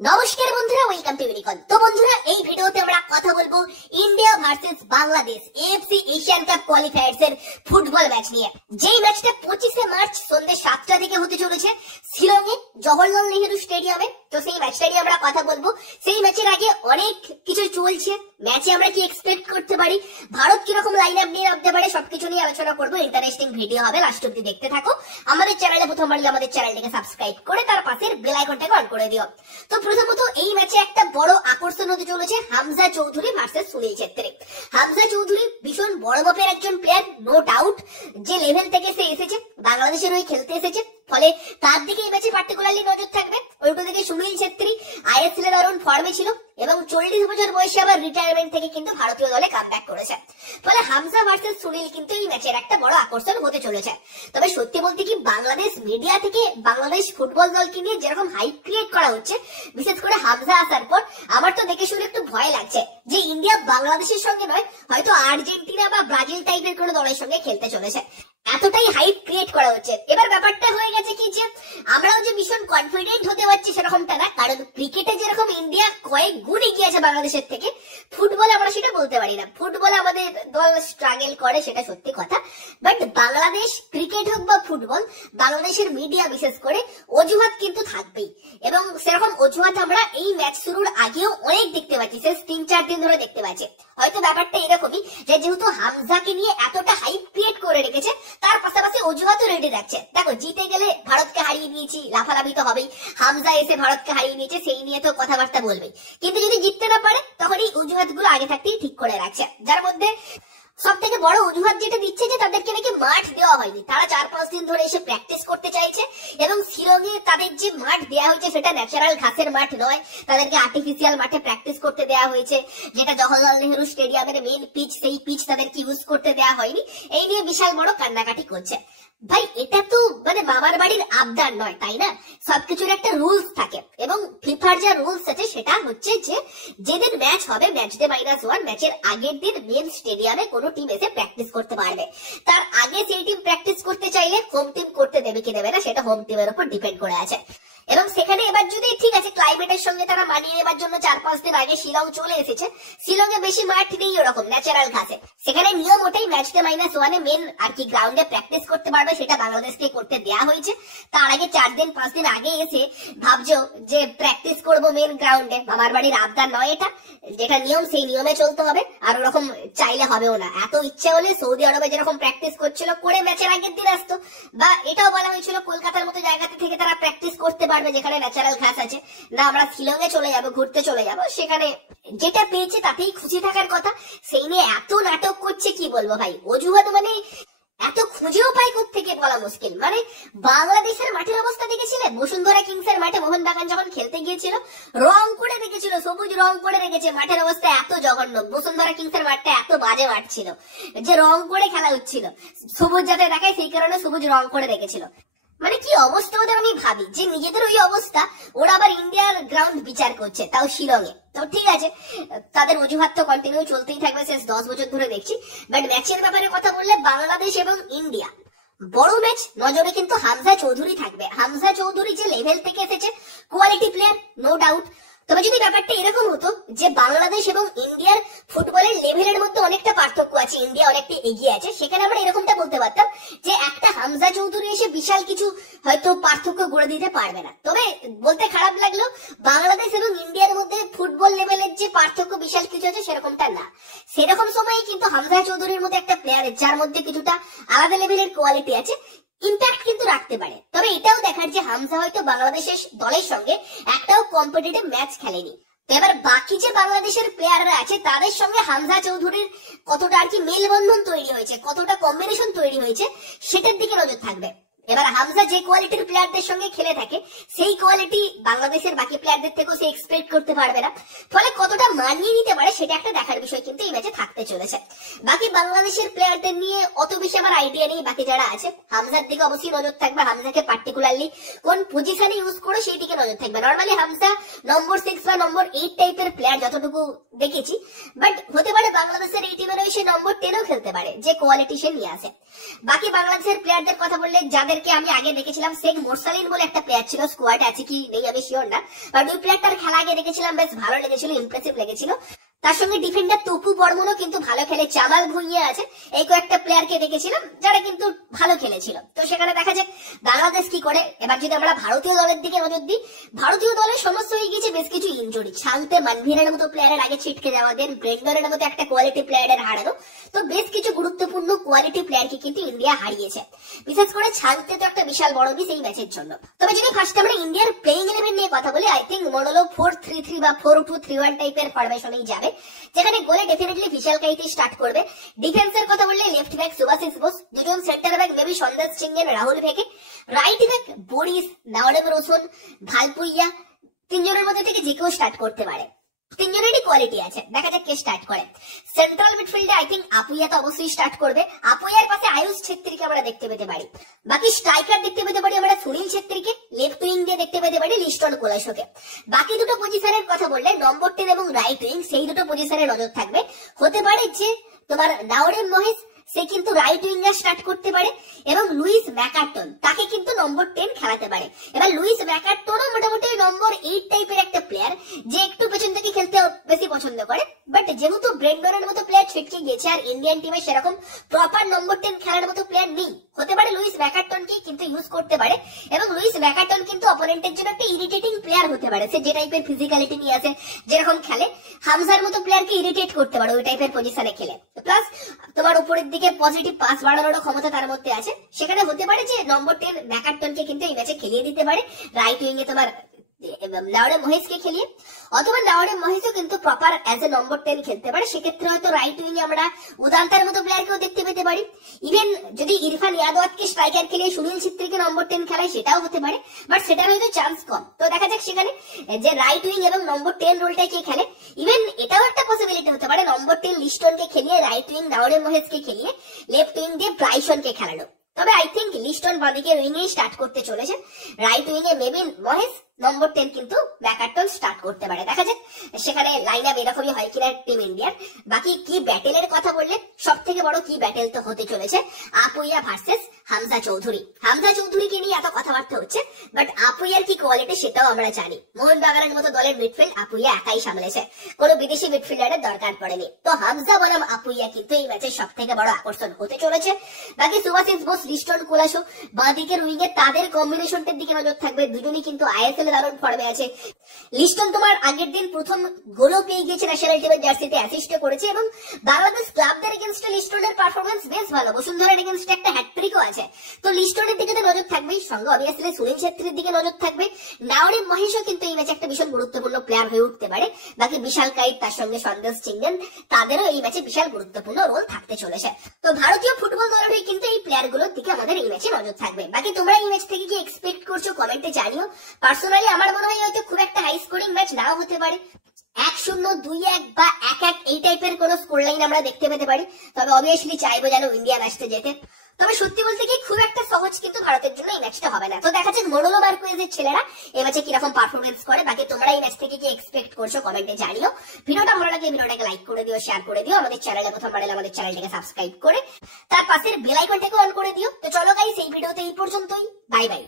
নমস্কার বন্ধুরা, welcome to ইউনিকন। তো বন্ধুরা, এই ভিডিওতে আমরা কথা বলবো India versus Bangladesh AFC Asian cup qualifiers এর ফুটবল ম্যাচ নিয়ে। যেই ম্যাচটা 25শে মার্চ সন্ধ্যে 7টা থেকে হতে চলেছে শিলংয়ে জওহরলাল নেহেরু স্টেডিয়ামে। তো সেই ম্যাচটা নিয়ে আমরা কথা বলবো। সেই ম্যাচের আগে অনেক কিছু চলছে, ম্যাচে আমরা কি এক্সপেক্ট করতে পারি, ভারত কিরকম লাইন আপ নিয়ে নামতে পারে, সবকিছু নিয়ে আলোচনা করবো। ইন্টারেস্টিং ভিডিও হবে, লাস্ট অব্দি দেখতে থাকো। আমাদের চ্যানেলে প্রথমবার হলে আমাদের চ্যানেলটিকে সাবস্ক্রাইব করে তার পাশের বেল আইকনটাকে অন করে দিও। তো প্রথমত এই ম্যাচে একটা বড় আকর্ষণ হতে চলেছে হামজা চৌধুরী ভার্সেস সুনীল ছেত্রী। হামজা চৌধুরী ভীষণ বড় মাপের একজন প্লেয়ার, নো ডাউট। যে লেভেল থেকে সে এসেছে, বাংলাদেশের হয়ে খেলতে এসেছে, ফলে তার দিকে এই ম্যাচে পার্টিকুলারলি নজর থাকবে। উল্টো দিকে সুনীল ছেত্রী আইএসএল এর দারুণ ফর্মে ছিল এবং 40 বছর বয়সে আবার রিটায়ারমেন্ট থেকে কিন্তু ভারতীয় দলে কামব্যাক করেছে। ফলে হামজা ভার্সেস সুনীল কিন্তু এই ম্যাচের একটা বড় আকর্ষণ হতে চলেছে। তবে সত্যি বলতে কি, বাংলাদেশ মিডিয়া থেকে বাংলাদেশ ফুটবল দলকে নিয়ে যেরকম হাইপ ক্রিয়েট করা হচ্ছে, বিশেষ করে হামজা আসার পর, আমার তো দেখে শুনে একটু ভয় লাগছে যে ইন্ডিয়া বাংলাদেশের সঙ্গে নয়, হয়তো আর্জেন্টিনা বা ব্রাজিল টাইপের কোনো দলের সঙ্গে খেলতে চলেছে। এতটাই হাইপ ক্রিয়েট করা হচ্ছে। এবার ব্যাপারটা হয়ে গেছে কি, যে আমরাও যে ভীষণ কনফিডেন্ট হতে পারছি সেরকমটা না, কারণ ক্রিকেটে যেরকম ইন্ডিয়া কয়েক গুণ এগিয়ে আছে বাংলাদেশের থেকে, ফুটবল আমরা সেটা বলতে পারি না। ফুটবল আমাদের দল স্ট্রাগল করে, সেটা সত্যি কথা। বাট বাংলাদেশ ক্রিকেট হোক বা ফুটবল, বাংলাদেশের মিডিয়া বিশেষ করে অজুহাত কিন্তু থাকবেই, এবং সেরকম অজুহাত আমরা এই ম্যাচ শুরুর আগেও অনেক দেখতে পাচ্ছি, শেষ 3-4 দিন ধরে দেখতে পাচ্ছি। হয়তো ব্যাপারটা এরকমই যে যেহেতু হামজাকে নিয়ে এতটা হাইপ ক্রিয়েট করে রেখেছে, তার পাশাপাশি অজুহাতও রেডি রাখছে। দেখো, জিতে গেলে ভারতকে হারিয়ে দিয়েছি, লাফালাফি তো হবেই। হামজা এসে ভারতকে হারিয়ে নিয়েছে, সেই নিয়ে তো কথাবার্তা বলবেই। কিন্তু যদি জিততে না পারে, তখন এই অজুহাত গুলো আগে থাকতেই ঠিক করে রাখছে। যার মধ্যে সব থেকে বড় অজুহাত যেটা দিচ্ছে, যে তাদেরকে নাকি মাঠ দেওয়া হয়নি। তারা 4-5 দিন ধরে এসে প্র্যাকটিস করতে চাইছে, এবং শিলংয়ে তাদের যে মাঠ দেওয়া হয়েছে সেটা ন্যাচারাল ঘাসের মাঠ নয়, তাদেরকে আর্টিফিশিয়াল মাঠে প্র্যাকটিস করতে দেওয়া হয়েছে, যেটা জওহরলাল নেহেরু স্টেডিয়ামের মেইন পিচ, সেই পিচ তাদেরকে ইউজ করতে দেওয়া হয়নি। এই নিয়ে বিশাল বড় কান্নাকাটি করছে। ভাই, এটা তো মানে মামার বাড়ির আবদার নয়, তাই না? সবকিছুর একটা রুলস থাকে, এবং ফিফার যা রুলস আছে সেটা হচ্ছে যে যেদিন ম্যাচ হবে, ম্যাচ ডে -1, ম্যাচের আগের দিন মেন স্টেডিয়ামে কোনো টিম এসে প্র্যাকটিস করতে পারবে। তার আগে সেই টিম প্র্যাকটিস করতে চাইলে হোম টিম করতে দেবে কি দেবে না, সেটা হোম টিমের উপর ডিপেন্ড করে আছে। এবং সেখানে এবার যদি ঠিক আছে, ক্লাইমেটের সঙ্গে তারা মানিয়ে নেবার জন্য 4-5 দিন আগে শিলং চলে এসেছে। শিলংয়ে বেশি মাঠ নেই ওরকম ন্যাচারাল ঘাসে, সেখানে নিয়ম ওটাই, ম্যাচ ডে -1 মেন আর কি গ্রাউন্ডে প্র্যাকটিস করতে পারবে, সেটা বাংলাদেশকে করতে দেওয়া হয়েছে। তার আগে 4-5 দিন আগে এসে ভাবছো যে প্র্যাকটিস করবো মেন গ্রাউন্ডে, মামার বাড়ির আবদার নয় এটা। যেটা নিয়ম সেই নিয়মে চলতে হবে, আর ওরকম চাইলে হবেও না। এত ইচ্ছে হলে সৌদি আরবে যেরকম প্র্যাকটিস করছিল করে ম্যাচের আগের দিন আসতো, বা এটাও বলা হয়েছিল কলকাতার মতো জায়গাতে থেকে তারা প্র্যাকটিস করতে পারবে যেখানে ন্যাচারাল ঘাস আছে। না, আমরা শিলংয়ে চলে যাবো, ঘুরতে চলে যাবো, সেখানে যেটা পেয়েছে তাতেই খুশি থাকার কথা। সেই নিয়ে এত নাটক করছে, কি বলবো ভাই। অজুহাত মানে এত খুঁজেও পাই কোত্থেকে বলা মুশকিল। মানে বাংলাদেশের মাঠের অবস্থা দেখেছিলে? বসুন্ধরা কিংসের মাঠে মোহনবাগান যখন খেলতে গিয়েছিল, রং করে রেখেছিল, সবুজ রং করে রেখেছে। মাঠের অবস্থা এত জঘন্য, বসুন্ধরা কিংসের মাঠটা এত বাজে মাঠ ছিল যে রং করে খেলা হচ্ছিল, সবুজ যাতে দেখায় সেই কারণে সবুজ রং করে রেখেছিল। মানে কি অবস্থা ওদের, আমি ভাবি যে নিজেদের ওই অবস্থা, ওরা আবার ইন্ডিয়ার গ্রাউন্ড বিচার করছে, তাও শিলংয়ে। তো ঠিক আছে, তাদের অজুহাত তো কন্টিনিউ চলতেই থাকবে, শেষ 10 বছর ধরে দেখছি। বাট ম্যাচের ব্যাপারে কথা বললে, বাংলাদেশ এবং ইন্ডিয়া বড় ম্যাচ, নজরে কিন্তু হামজা চৌধুরী থাকবে। হামজা চৌধুরী যে লেভেল থেকে এসেছে, কোয়ালিটি প্লেয়ার, নো ডাউট। তবে যদি ব্যাপারটা এরকম হতো যে বাংলাদেশ এবং ইন্ডিয়ার ফুটবলের লেভেলের মধ্যে অনেকটা পার্থক্য আছে, ইন্ডিয়া অনেকটা এগিয়ে আছে, সেখানে আমরা এরকমটা বলতে পারতাম যে একটা হামজা চৌধুরী এসে বিশাল কিছু হয়তো পার্থক্য গড়ে দিতে পারবে না। তবে বলতে খারাপ লাগলো, বাংলাদেশ এবং ইন্ডিয়ার মধ্যে ফুটবল লেভেলের যে পার্থক্য বিশাল কিছু আছে সেরকমটা না। সেরকম সময় কিন্তু হামজা চৌধুরীর মধ্যে একটা প্লেয়ার যার মধ্যে কিছুটা আলাদা লেভেলের কোয়ালিটি আছে, ইম্প্যাক্ট কিন্তু রাখতে পারে। তবে এটাও দেখার যে হামজা হয়তো বাংলাদেশের দলের সঙ্গে একটাও কম্পিটিটিভ ম্যাচ খেলেনি। তো এবার বাকি যে বাংলাদেশের প্লেয়াররা আছে তাদের সঙ্গে হামজা চৌধুরীর কতটা আর কি মেলবন্ধন তৈরি হয়েছে, কতটা কম্বিনেশন তৈরি হয়েছে, সেটার দিকে নজর থাকবে। এবার হামজা যে কোয়ালিটির প্লেয়ারদের সঙ্গে খেলে থাকে, সেই কোয়ালিটি বাংলাদেশের বাকি প্লেয়ারদের থেকেও সে এক্সপেক্ট করতে পারবে না। ফলে কতটা মানিয়ে নিতে পারে সেটা একটা দেখার বিষয় কিন্তু এই ম্যাচে থাকতে চলেছে। বাকি বাংলাদেশের প্লেয়ারদের নিয়ে অত বেশি আমার আইডিয়া নেই, বাকি যারা আছে। হামজার দিকে অবশ্যই নজর থাকবে, হামজাকে পার্টিকুলারলি কোন পজিশনে ইউজ করে সেই দিকে নজর থাকবে। নর্মালি হামজা নম্বর 6 বা নম্বর 8 টাইপের প্লেয়ার যতটুকু দেখেছি, বাট হতে পারে বাংলাদেশের এই টিমের সে নম্বর 10ও খেলতে পারে, যে কোয়ালিটি সে নিয়ে আসে। বাকি বাংলাদেশের প্লেয়ারদের কথা বললে, যাদের যাদেরকে আমি আগে দেখেছিলাম, শেখ মোরসালিন বলে একটা প্লেয়ার ছিল, স্কোয়াডে আছে কি নেই আমি শিওর না, বাট ওই প্লেয়ারটার খেলা আগে দেখেছিলাম, বেশ ভালো লেগেছিল, ইমপ্রেসিভ লেগেছিল। তার সঙ্গে ডিফেন্ডার তপু বর্মনও কিন্তু ভালো খেলে, জামাল ভুঁইয়া আছে, এই কয়েকটা প্লেয়ারকে দেখেছিলাম যারা কিন্তু ভালো খেলেছিল। তো সেখানে দেখা যাক বাংলাদেশ কি করে। এবার যদি আমরা ভারতীয় দলের দিকে নজর দিই, ভারতীয় দলের সমস্যা হয়ে গেছে বেশ কিছু ইনজুরি, ছালতে মানভীরের মতো প্লেয়ারের আগে ছিটকে যাওয়া, দেন ব্রেন্ডনের মতো একটা কোয়ালিটি প্লেয়ারের হারানো, তো বেশ কিছু গুরুত্বপূর্ণ কোয়ালিটি প্লেয়ারকে কিন্তু ইন্ডিয়া হারিয়েছে। বিশেষ করে ছালতে তো একটা বিশাল বড় মিস এই ম্যাচের জন্য। তবে যদি ফার্স্ট আমরা ইন্ডিয়ার প্লেইং 11 নিয়ে কথা বলি, আই থিঙ্ক মনোলো 4-3-3 বা 4-2-3-1 টাইপের ফরমেশনেই যাবে, যেখানে গোলে ডেফিনেটলি বিশাল কাইতি স্টার্ট করবে। ডিফেন্সের কথা বললে লেফট ব্যাক সুভাশিস বোস, দুজন সেন্টার ব্যাক মেবি সন্দেশ সিংহের, রাহুল ভেকে, রাইট ব্যাক বরিস, নাওরেম রোশন, ভালপুইয়া, তিনজনের মধ্যে থেকে যে কেউ স্টার্ট করতে পারে, তিনজনেরই কোয়ালিটি আছে, দেখা যাক কে স্টার্ট করে। সেন্ট্রাল মিডফিল্ডে আই থিঙ্ক আপুইয়া তো অবশ্যই স্টার্ট করবে, আপুইয়ার পাশে আয়ুষ ছেত্রীকে আমরা দেখতে পেতে পারি। বাকি স্ট্রাইকার দেখতে পেতে পারি আমরা সুনীল ছেত্রীকে, লেফট উইং দিয়ে দেখতে পেতে পারি লিস্টন কোলাসোকে। বাকি দুটো পজিশনের কথা বললে নম্বর 10 এবং রাইট উইং, সেই দুটো পজিশনে নজর থাকবে। হতে পারে যে তোমার নাওরেম মহেশ, সে কিন্তু রাইট উইঙ্গার স্টার্ট করতে পারে, এবং লুইস ম্যাকার্টন তাকে কিন্তু নম্বর 10 খেলাতে পারে। এবার লুইস ম্যাকার্টনও মোটামুটি নম্বর 8 টাইপের একটা প্লেয়ার, যে একটু পেছন থেকে খেলতে বেশি পছন্দ করে, বাট যেহেতু ব্রেন্ডনের মতো প্লেয়ার ছিটকে গেছে আর ইন্ডিয়ান টিমে সেরকম প্রপার নম্বর 10 খেলার মতো প্লেয়ার নেই, হতে পারে লুইস ম্যাকার্টনকে কিন্তু ইউজ করতে পারে। এবং লুইস ম্যাকার্টন কিন্তু অপোনেন্টের জন্য একটা ইরিটেটিং প্লেয়ার হতে পারে, সে যে টাইপের ফিজিক্যালিটি নিয়ে আসে, যেরকম খেলে হামজার মতো প্লেয়ারকে ইরিটেট করতে পারে ওই টাইপের পজিশনে খেলে। প্লাস তোমার উপরের দিকে পজিটিভ পাস বাড়ানোর ক্ষমতা তার মধ্যে আছে, সেখানে হতে পারে যে নম্বর 10 ম্যাকার্টনকে কিন্তু এই ম্যাচে খেলিয়ে দিতে পারে, রাইট উইং এ তোমার নাওরেম মহেশকে খেলিয়ে, অথবা নাওরেম মহেশও কিন্তু প্রপার অ্যাজ এ নম্বর 10 খেলতে পারে। সেক্ষেত্রে হয়তো রাইট উইং এ আমরা উদান্তার মতো প্লেয়ারকেও দেখতে পেতে পারি। ইভেন যদি ইরফান ইয়াদওয়াতকে স্ট্রাইকার খেলিয়ে সুনীল ছেত্রীকে নম্বর 10 খেলায়, সেটাও হতে পারে, বাট সেটার হয়তো চান্স কম। তো দেখা যাক সেখানে যে রাইট উইং এবং নম্বর 10 রোলটা কে খেলে। ইভেন এটাও একটা পসিবিলিটি হতে পারে নম্বর 10 লিস্টনকে খেলিয়ে, রাইট উইং নাওরেম মহেশকে খেলিয়ে, লেফট উইং দিয়ে ব্রাইসনকে খেলানো। তবে আই থিঙ্ক লিস্টন বাদিকে উইং এ স্টার্ট করতে চলেছে, রাইট উইং এ মেবি মহেশ, নম্বর 10 কিন্তু ম্যাকার্টন স্টার্ট করতে পারে। দেখা যাক সেখানে লাইন আপ এরকমই হয় কিনা টিম ইন্ডিয়ার। বাকি কি ব্যাটেলের কথা বললে সব থেকে বড় কি ব্যাটেল তো হতে চলেছে আপুইয়া ভার্সেস হামজা চৌধুরী। হামজা চৌধুরীকে নিয়ে এত কথাবার্তা হচ্ছে, বাট আপুইয়ার কি কোয়ালিটি সেটাও আমরা জানি। মোহনবাগানের মতো দলের মিডফিল্ড আপুইয়া একাই সামলেছে, কোনো বিদেশি মিডফিল্ডারের দরকার পড়েনি। তো হামজা বনাম আপুইয়া কিন্তু এই ম্যাচের সব থেকে বড় আকর্ষণ হতে চলেছে। বাকি সুভাশিস বোস, লিস্টন কোলাসো, বাঁ দিকের উইঙ্গে তাদের কম্বিনেশনটার দিকে নজর থাকবে, দুজনই কিন্তু আইএসএল দারুণ ফর্মে আছে। লিস্টন তোমার আগের দিন প্রথম গোলও পেয়ে গিয়েছে ন্যাশনাল টিমের জার্সিতে, অ্যাসিস্টও করেছে, এবং বাংলাদেশ ক্লাবদের এগেইনস্টে লিস্টনের পারফরম্যান্স বেশ ভালো, বসুন্ধরার এগেইনস্টে একটা হ্যাটট্রিকও আছে। তো লিস্টনের দিকে তো নজর থাকবেই, সঙ্গে অবভিয়াসলি সুনীল ছেত্রীর দিকে নজর থাকবে। নাওরেম মহেশও কিন্তু এই ম্যাচে একটা ভীষণ গুরুত্বপূর্ণ প্লেয়ার হয়ে উঠতে পারে। বাকি বিশাল কাইত, তার সঙ্গে সন্দেশ সিংহেন, তাদেরও এই ম্যাচে বিশাল গুরুত্বপূর্ণ রোল থাকতে চলেছে। তো ভারতীয় ফুটবল দলের হয়ে কিন্তু এই প্লেয়ার গুলোর দিকে আমাদের এই ম্যাচে নজর থাকবে। বাকি তোমরা এই ম্যাচ থেকে কি এক্সপেক্ট করছো কমেন্টে জানিও। পার্সোনালি আমার মনে হয় হয়তো খুব একটা হাই স্কোরিং ম্যাচ নাও হতে পারে, 1-0, 2-1 বা 1-1 এই টাইপের কোন স্কোর লাইন আমরা দেখতে পেতে পারি। তবে অবভিয়াসলি চাইবো যেন ইন্ডিয়া ম্যাচটা জেতে। তবে সত্যি বলতে কি খুব একটা সহজ কিন্তু ভারতের জন্য এই ম্যাচটা হবে না। তো দেখা যাক মনোলো মার্কুয়েজের ছেলেরা এই ম্যাচে কিরকম পারফরমেন্স করে। বাকি তোমরা এই ম্যাচ থেকে কি এক্সপেক্ট করছো কমেন্টে জানিও। ভিডিওটা ভালো লাগলে ভিডিওটাকে লাইক করে দিও, শেয়ার করে দিও, আমাদের চ্যানেলে প্রথমবার এলে আমাদের চ্যানেলটাকে সাবস্ক্রাইব করে তার পাশের বেল আইকনটাকে অন করে দিও। তো চলো গাইস, এই ভিডিওতে এই পর্যন্তই, বাই বাই।